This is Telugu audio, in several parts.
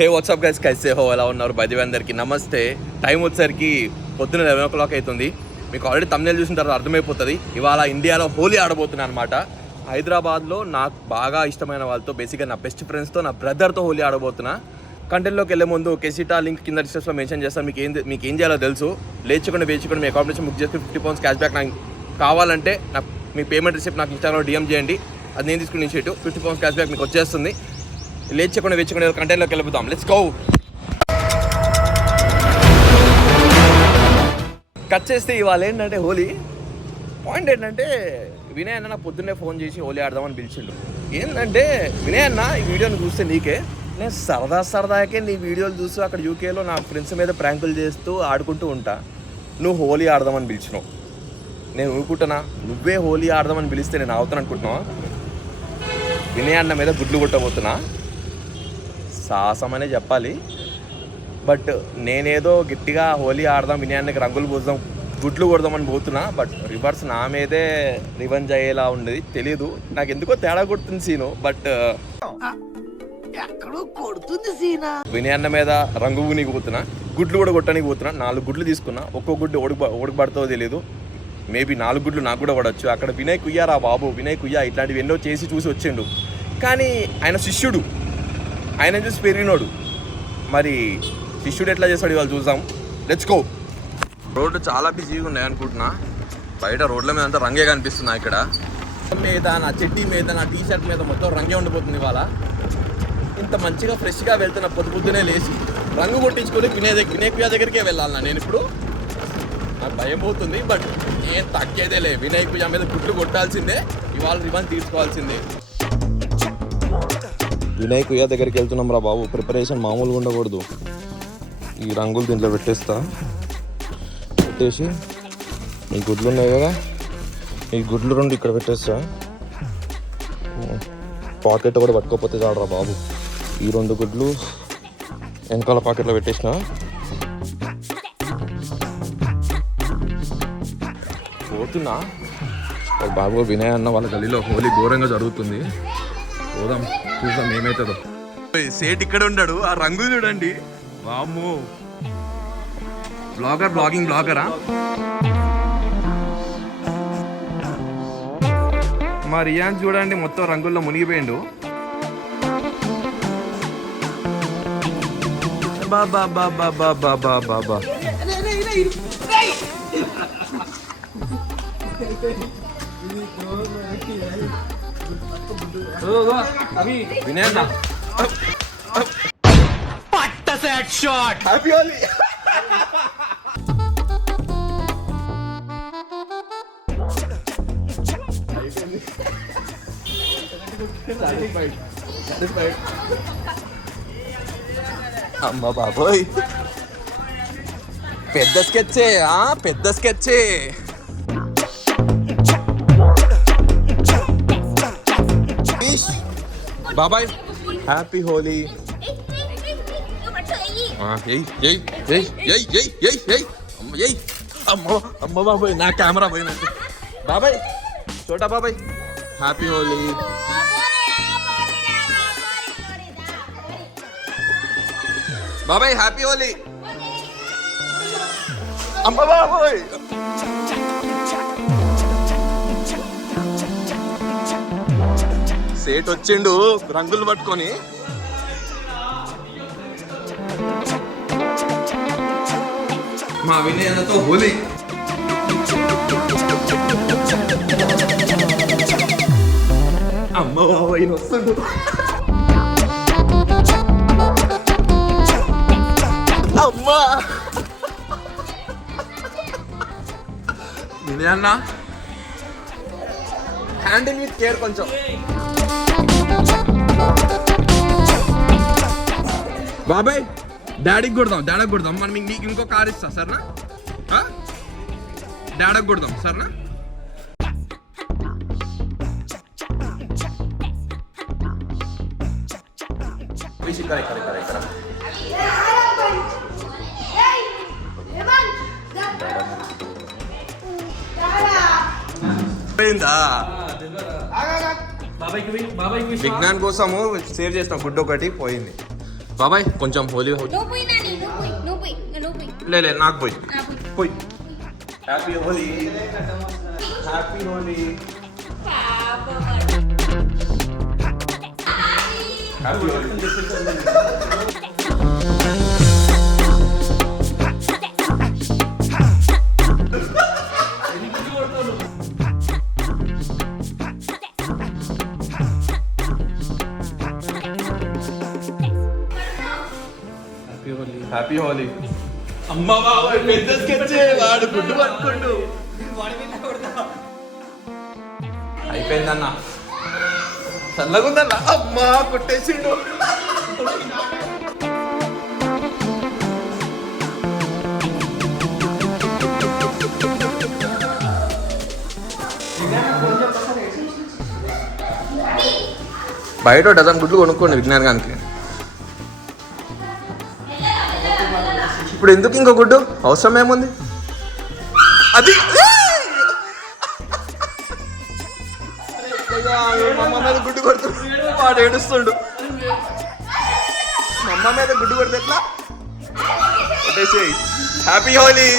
హే వాట్సాప్ గైస్, కైసే హో, ఎలా ఉన్నారు? బై ది వే అందరికీ నమస్తే. టైం వచ్చేసరికి పొద్దున్న 11 o'clock అవుతుంది. మీకు ఆల్రెడీ thumbnail చూసిన తర్వాత అర్థమైపోతుంది. ఇవాళ ఇండియాలో హోలీ ఆడబోతున్నాను అనమాట. హైదరాబాద్లో నాకు బాగా ఇష్టమైన వాళ్ళతో, బేసిక్గా నా బెస్ట్ ఫ్రెండ్స్తో, నా బ్రదర్తో హోలీ ఆడబోతున్నా. కంటెంట్లోకి వెళ్ళే ముందు కేసిటా లింక్ కింద డిస్క్రిప్షన్లో మెన్షన్ చేస్తాను. మీకు ఏం చేయాలో తెలుసు. లేచుకొని వేచుకొని మీ అకౌంట్ నుంచి బుక్ చేసి £50 క్యాష్ బ్యాక్ నాకు కావాలంటే మీ పేమెంట్ రిసిప్ట్ నాకు ఇన్స్టాగ్రామ్లో DM చేయండి. అది నేను తీసుకుని ఇనిషియేటివ్ £50 క్యాష్ బ్యాక్ మీకు వచ్చేస్తుంది. లేచకుండా వేచుకునే కంటెంట్లోకి వెళ్ళిపోతాం. Let's go. కట్ చేస్తే ఇవాళ ఏంటంటే హోలీ పాయింట్ ఏంటంటే, వినయ్ అన్న నాకు పొద్దున్నే ఫోన్ చేసి హోలీ ఆడదామని పిలిచిండు. ఏంటంటే, వినయ్ అన్న ఈ వీడియోని చూస్తే నీకే, నేను సరదాకే నీ వీడియోలు చూస్తూ అక్కడ యూకేలో నా ఫ్రెండ్స్ మీద ప్రాంకులు చేస్తూ ఆడుకుంటూ ఉంటా. నువ్వు హోలీ ఆడదామని పిలిచినావు. నేను ఊరుకుంటున్నా? నువ్వే హోలీ ఆడదామని పిలిస్తే నేను ఆగుతాను అనుకుంటున్నావా? వినయ్ అన్న మీద గుడ్లు కొట్టబోతున్నా. సాహసం అనే చెప్పాలి. బట్ నేనేదో గట్టిగా హోలీ ఆడదాం, వినయ్ అన్నకి రంగులు పూద్దాం, గుడ్లు కొడదామని పోతున్నా. బట్ రివర్స్ నా మీదే రివెంజ్ అయ్యేలా ఉండేది. తెలీదు, నాకు ఎందుకో తేడా కొడుతుంది సీను. బట్ వినయ్ అన్న మీద రంగు పూనికి పోతున్నా, గుడ్లు కూడా కొట్టడానికి పోతున్నా. 4 గుడ్లు తీసుకున్నా. ఒక్కో గుడ్డు ఓడికి పడుతుందో తెలియదు. మేబీ 4 గుడ్లు నాకు కూడా పడవచ్చు. అక్కడ వినయ్ కుయ్యారా బాబు, వినయ్ కుయ్యా ఇట్లాంటివి ఎన్నో చూసి వచ్చిండు. కానీ ఆయన శిష్యుడు, ఆయన చూసి పెరిగినోడు. మరి శిష్యుడు ఎట్లా చేస్తాడు ఇవాళ చూద్దాం. Let's go. రోడ్డు చాలా బిజీగా ఉన్నాయి అనుకుంటున్నా. బయట రోడ్ల మీద అంతా రంగే కనిపిస్తున్నా. ఇక్కడ మీద, నా చెట్టి మీద, నా టీషర్ట్ మీద మొత్తం రంగే ఉండిపోతుంది ఇవాళ. ఇంత మంచిగా ఫ్రెష్గా వెళ్తున్నా, పొద్దునే లేచి రంగు కొట్టించుకొని వినయ్ కుయ్యా దగ్గరికే వెళ్ళాలన్నా. నేను ఇప్పుడు నాకు భయం అవుతుంది. బట్ ఏం తగ్గేదేలే. వినయ్ కుయ్యా మీద గుడ్లు కొట్టాల్సిందే, ఇవాళ రివెంజ్ తీర్చుకోవాల్సిందే. వినయ్ కుయ్యా దగ్గరికి వెళ్తున్నాం రా బాబు. ప్రిపరేషన్ మామూలుగా ఉండకూడదు. ఈ రంగులు దీంట్లో పెట్టేసి ఈ గుడ్లు ఉన్నాయి కదా, ఈ గుడ్లు 2 ఇక్కడ పెట్టేస్తా. పాకెట్ కూడా పట్టుకోకపోతే చాలరా బాబు. ఈ 2 గుడ్లు వెనకాల పాకెట్లో పెట్టేసిన. పోతున్నా బాబు. వినయ్ అన్న వాళ్ళ గలీలో హోలీ ఘోరంగా జరుగుతుంది. పోదాం, చూద్దాం ఏమవుతుందో. సేట్ ఇక్కడ ఉన్నాడు. ఆ రంగు చూడండి. వామ్మో, బ్లాగరా? మా రియాన్ చూడండి, మొత్తం రంగుల్లో మునిగిపోయిండు. బాబా వినయ్ అన్న, హ్యాపీ హోలీ. అమ్మ బాబోయ్, పెద్ద స్కెచ్చే. బాబాయ్ హ్యాపీ హోలీ. అమ్మ బాబాయ్, నా కెమెరా పోయినట్టు. బాబాయ్, చోటా బాబాయ్, హ్యాపీ హోలీ. బాబాయ్ హ్యాపీ హోలీ. అమ్మ బాబాయ్, సేట్ వచ్చిండు రంగులు పట్టుకొని. మా వినయ్ అన్నతో హోలీ. అమ్మ బాబాయ్ వస్తుండు. అమ్మా, వినయ్ అన్న హ్యాండిల్ విత్ కేర్ కొంచెం. బాబాయ్ డాడీకి కొడదాం. మనం నీకు ఇంకో కార్ ఇస్తా సరేనా? డాడీకి కొడదాం సరేనా? విజ్ఞాన్ కోసము సేవ్ చేసిన ఫుడ్ ఒకటి పోయింది. బాబాయ్ కొంచెం హోలీ లే నాకు పోయి పోయి happy Holi happy Holi happy happy Holi అమ్మ బాబాయ్ పెద్ద స్కెచ్ వాడు గుడ్డు పట్టుకుండు అయిపోయిందన్న చల్లగుందన్న అమ్మా కొట్టేసిండు బయట డజన్ గుడ్లు కొనుక్కోండి విజ్ఞానానికి. ఇప్పుడు ఎందుకు ఇంకో గుడ్డు అవసరం ఏముంది? అది మా అమ్మ మీద గుడ్డు కొడుతుండు వాడు ఏడుస్తుండు. మా అమ్మ మీద గుడ్డు కొడితే ఎట్లా? Happy Holi.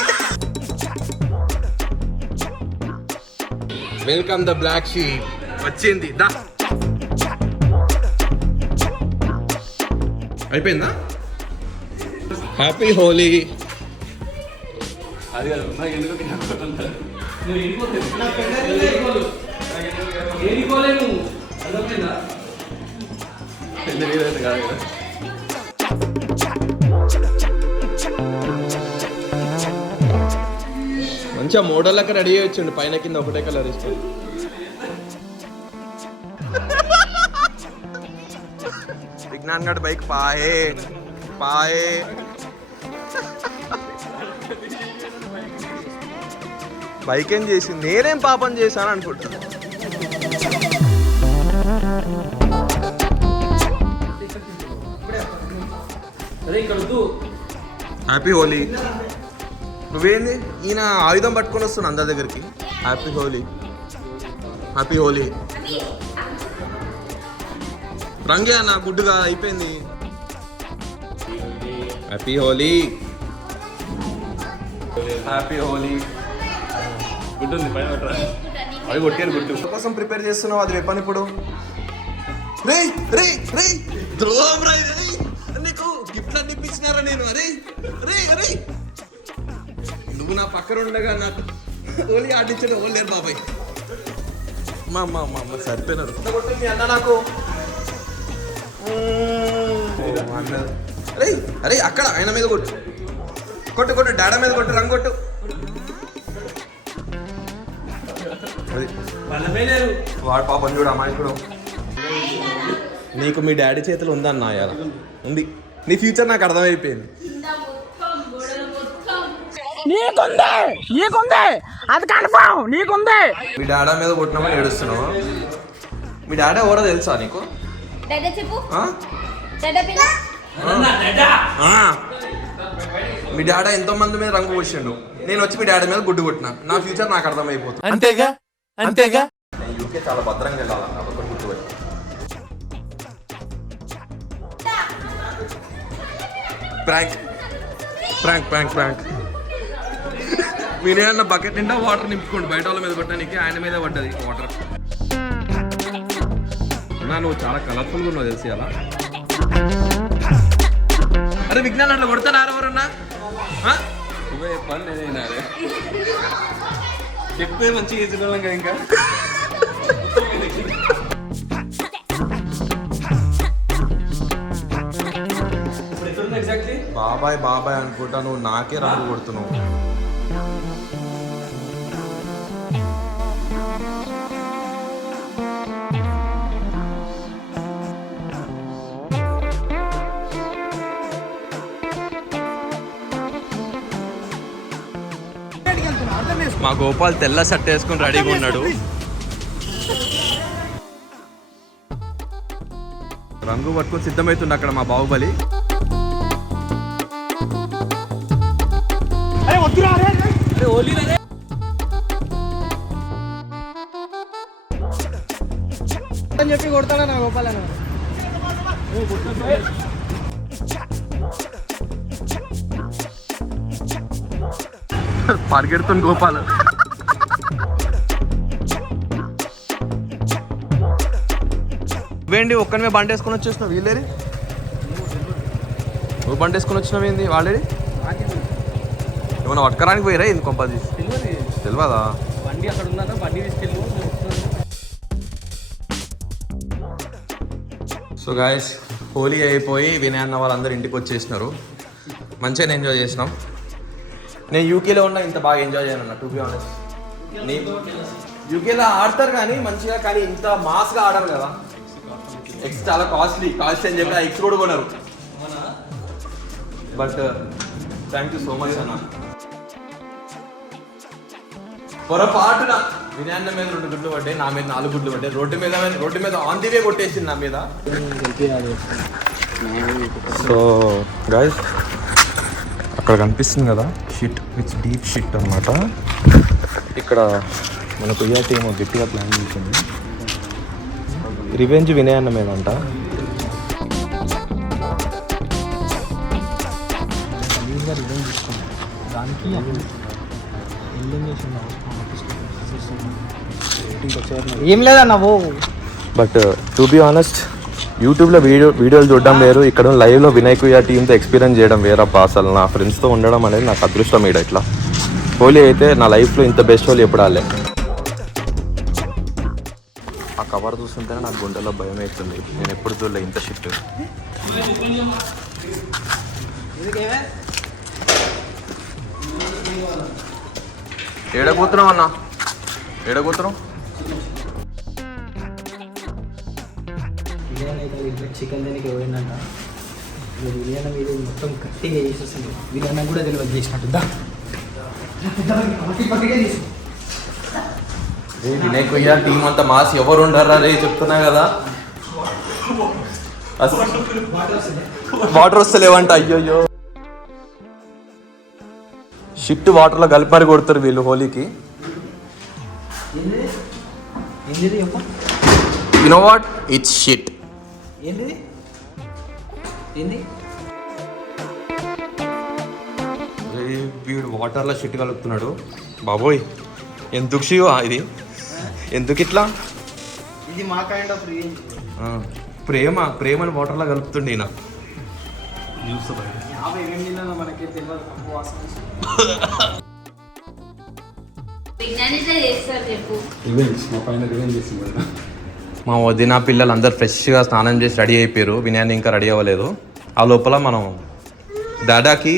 Welcome the black sheep వచ్చింది దా. అయిపోయిందా? హ్యాపీ హోలీ. అది కాదు మంచిగా మోడల్ లెక్క రెడీ వచ్చిండు. పైన కింద ఒకటే కలర్ ఇస్తుంది. విజ్ఞాన్ గడ్ బైక్ పాయే పాయే. బైక్ ఏం చేసింది? నేనేం పాపం చేశాను అనుకుంటా. హ్యాపీ హోలీ. నువ్వేంది ఈయన ఆయుధం పట్టుకొని వస్తున్నా అందరి దగ్గరికి. Happy Holi happy Holi. రంగే అన్న గుడ్డుగా అయిపోయింది. Happy Holi happy Holi. గుడ్డు ఉంది పైన అవి కొట్టారు. గుడ్డు కోసం ప్రిపేర్ చేస్తున్నావు, అది రేపని ఇప్పుడు. రే రే రే ద్రోహం రా ఇది. నీకు గిఫ్ట్ అన్ని ఇప్పించినారా నేను? అరే రే అరే నువ్వు నా పక్కన ఉండగా నాకు హోలీ ఆడించడం ఓలేరు బాబాయ్. మా అమ్మ మా అమ్మ సరిపోయినారు. కొట్టింది అన్న నాకు. అరే అరే అక్కడ ఆయన మీద కొట్టు కొట్టు కొట్టు. డాడా మీద కొట్టు. రంగు కొట్టు. వాడు పాపం చూడు అమాయకుడు. నీకు మీ డాడీ చేతులు ఉందన్న అయ్యాల ఉంది. నీ ఫ్యూచర్ నాకు అర్థమైపోయింది. మీ డాడా మీద కొట్టినామని ఏడుస్తున్నావు. మీ డాడీ ఎవరో తెలుసా నీకు? మీ డాడా ఎంతో మంది మీద రంగు పోసిండు. నేను వచ్చి మీ డాడీ మీద గుడ్డు కొట్టినా. నా ఫ్యూచర్ నాకు అర్థమైపోతుంది. అంతేగా అంతేగా. యూకే చాలా భద్రంగా వెళ్ళాలన్న ఒక గుడ్డు పెట్టి. Prank prank prank prank. మీరే అన్న బకెట్ నిండా వాటర్ నింపుకోండి. బయట వాళ్ళ మీద కొట్టడానికి ఆయన మీద పడ్డది వాటర్. అన్నా నువ్వు చాలా కలర్ఫుల్గా ఉన్నావు తెలిసి అలా. అరే విజ్ఞాన్ అట్లా కొడతారా ఎవరన్నా? చెప్పే మంచిగా వేసుకోవాలి కదా. ఇంకా బాబాయ్ బాబాయ్ అనుకుంటా నువ్వు నాకే రంగు కొడుతున్నావు. మా గోపాల్ తెల్ల షర్ట్ వేసుకుని రెడీగా ఉన్నాడు. రంగు పట్టుకొని సిద్ధమవుతుంది అక్కడ మా బాహుబలి. చెప్పి కొడతాడా నా గోపాల్. పరిగెడుతుంది గోపాల్. ఇవేంటి ఒక్కనే బండి వేసుకొని వచ్చేసినావు? వీళ్ళేది నువ్వు బండి వేసుకొని వచ్చినావు ఏంది? వాళ్ళేది ఏమన్నా పట్టుకరానికి పోయిరా ఏంది? కొంపది తెలియదా? బండి అక్కడ ఉందా, బండి తీసుకెళ్ళు. సో గాయస్, హోలీ అయిపోయి వినయ్ అన్న వాళ్ళందరూ ఇంటికి వచ్చేసినారు. మంచిగా ఎంజాయ్ చేసినాం. నేను యూకేలో ఉన్నా ఇంత బాగా ఎంజాయ్ చేయను అన్న, టు బి ఆనెస్ట్. యూకేలో ఆడతారు కానీ మంచిగా, కానీ ఇంత మాస్గా ఆడరు కదా. ఎక్స్ చాలా కాస్ట్లీ అని చెప్పి ఆ ఎక్స్ కూడా కొనరు. But thank you so much అన్న. పొరపాటున వినయ్ అన్న మీద 2 గుడ్లు పడ్డాయి, నా మీద 4 గుడ్లు పడ్డాయి. రోడ్డు మీద ఆన్ ది వే కొట్టేసింది నా మీద. సో గైస్, అక్కడ కనిపిస్తుంది కదా షిట్, విత్ డీప్ షిట్ అనమాట. ఇక్కడ మన కొయ్యా టీమ్ గట్టిగా ప్లాన్ చేసింది. రివెంజ్ వినయ్ అన్న మీద అంట. ఏం లేదన్నా. బట్ టు బి ఆనెస్ట్, యూట్యూబ్లో వీడియోలు చూడడం వేరు, ఇక్కడ లైవ్లో వినాయకుయ్య టీంతో ఎక్స్పీరియన్స్ చేయడం వేరబ్బా. అసలు నా ఫ్రెండ్స్తో ఉండడం అనేది నాకు అదృష్టం. ఈడ ఇట్లా హోలీ అయితే నా లైఫ్లో ఇంత బెస్ట్ హోలీ ఎప్పుడు ఆడలే. ఆ కవర్ చూస్తుంటేనే నాకు గుండెలో భయం అవుతుంది. నేను ఎప్పుడు చూడలే ఇంత షిట్. ఏడకూతున్నాం అన్న, ఏడకూతున్నాం. చికెన్ దానికి పోయిందంట. బిర్యానీ వీడియో మొత్తం గట్టిగా చేసేస్తుంది. బిర్యానీ కూడా తెలియదు చేసినట్టు. వినాయకుయ్య టీం అంతా మాస్, ఎవరు ఉండరా రే చెప్తున్నా కదా. వాటర్ వస్తలేవంట. అయ్యోయ్యో షిట్, వాటర్లో కలిపారి కొడతారు వీళ్ళు హోలీకి. You know what, it's shit. ఏంది ఏంది? వీడు వాటర్లో షిట్ కలుపుతున్నాడు. బాబోయ్, ఎందుకు శివ ఇది? ఎందుకు ఇట్లా? ఇది మా కైండ్ ఆఫ్ రివెంజ్. ప్రేమని వాటర్లో కలుపుతుండే ఈయన. మనకి తెలియదు. మా వదిన పిల్లలు అందరు ఫ్రెష్గా స్నానం చేసి రెడీ అయిపోయారు. వినయాన్ని ఇంకా రెడీ అవ్వలేదు. ఆ లోపల మనం డాడాకి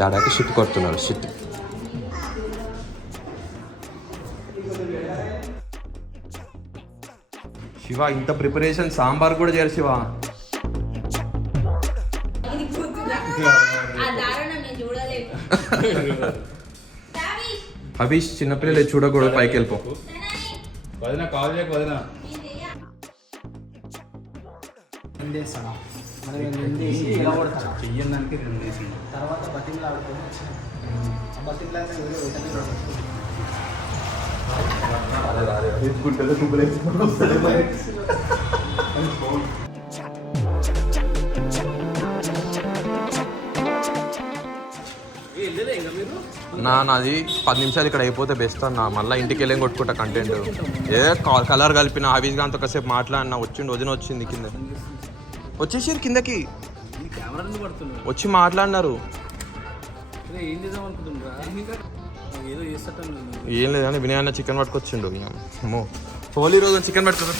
డాడాకి షిట్ కొడుతున్నారు. షిట్. శివ, ఇంత ప్రిపరేషన్ సాంబార్ కూడా చేయరు శివ. హబీష్, చిన్నపిల్లలు చూడకూడదు, పైకి వెళ్ళిపో. తర్వాత బతిమలు ఆడుకొని నాది 10 నిమిషాలు ఇక్కడ అయిపోతే బెస్ట్ అన్న. మళ్ళీ ఇంటికి వెళ్ళి కొట్టుకుంటా కంటెంట్. కలర్ కలిపిన హబీజ్ గాంతో కాసేపు మాట్లాడినా. వదిన వచ్చింది కింద, వచ్చేసి కిందకి వచ్చి మాట్లాడినారు. ఏం లేదు కానీ వినయ్ అన్న చికెన్ పట్టుకొచ్చిండు. అమ్మో, హోలీ రోజు చికెన్ పట్టుకో.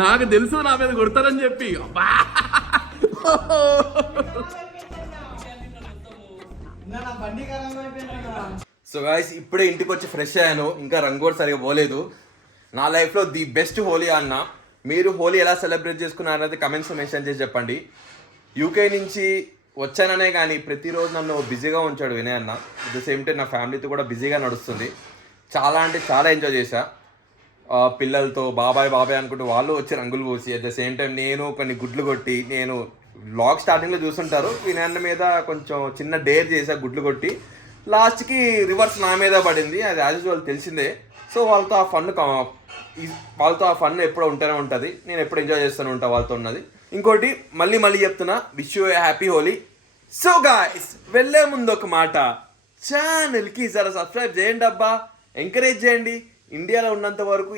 నాకు తెలుసు నా మీద కొడతారని చెప్పి. సో గాయ్స్, ఇప్పుడే ఇంటికి వచ్చి ఫ్రెష్ అయ్యాను. ఇంకా రంగు కూడా సరిగా పోలేదు. నా లైఫ్లో ది బెస్ట్ హోలీ అన్న. మీరు హోలీ ఎలా సెలబ్రేట్ చేసుకున్నారనేది కమెంట్స్లో మెన్షన్ చేసి చెప్పండి. యూకే నుంచి వచ్చాననే కానీ ప్రతిరోజు నన్ను బిజీగా ఉంచాడు వినయ్ అన్న. అట్ ద సేమ్ టైం నా ఫ్యామిలీతో కూడా బిజీగా నడుస్తుంది. చాలా అంటే చాలా ఎంజాయ్ చేశా. పిల్లలతో బాబాయ్ అనుకుంటూ వాళ్ళు వచ్చి రంగులు పూసి, అట్ ద సేమ్ టైం నేను కొన్ని గుడ్లు కొట్టి, నేను వ్లాగ్ స్టార్టింగ్లో చూస్తుంటారు వినయ్ అన్న మీద కొంచెం చిన్న డేర్ చేశా గుడ్లు కొట్టి. లాస్ట్కి రివర్స్ నా మీద పడింది, అది యాజ్ యూజువల్ తెలిసిందే. సో వాళ్ళతో ఆ ఫన్ ఎప్పుడో ఉంటూనే ఉంటుంది, నేను ఎప్పుడు ఎంజాయ్ చేస్తూనే ఉంటాను వాళ్ళతో ఉన్నది. ఇంకోటి మళ్ళీ చెప్తున్నా, wish you happy Holi. So guys, వెళ్ళే ముందు ఒక మాట, ఛానల్కి జర సబ్స్క్రైబ్ చేయండి అబ్బా, ఎంకరేజ్ చేయండి. ఇండియాలో ఉన్నంత వరకు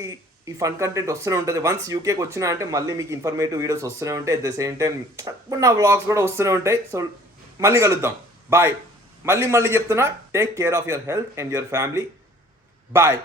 ఈ ఫన్ కంటెంట్ వస్తూనే ఉంటుంది. వన్స్ యూకేకి వచ్చినా అంటే మళ్ళీ మీకు ఇన్ఫర్మేటివ్ వీడియోస్ వస్తూనే ఉంటాయి. అట్ ద సేమ్ టైం నా వ్లాగ్స్ కూడా వస్తూనే ఉంటాయి. సో మళ్ళీ కలుద్దాం, బాయ్. మళ్ళీ చెప్తున్నా, take care of your health and your family. Bye.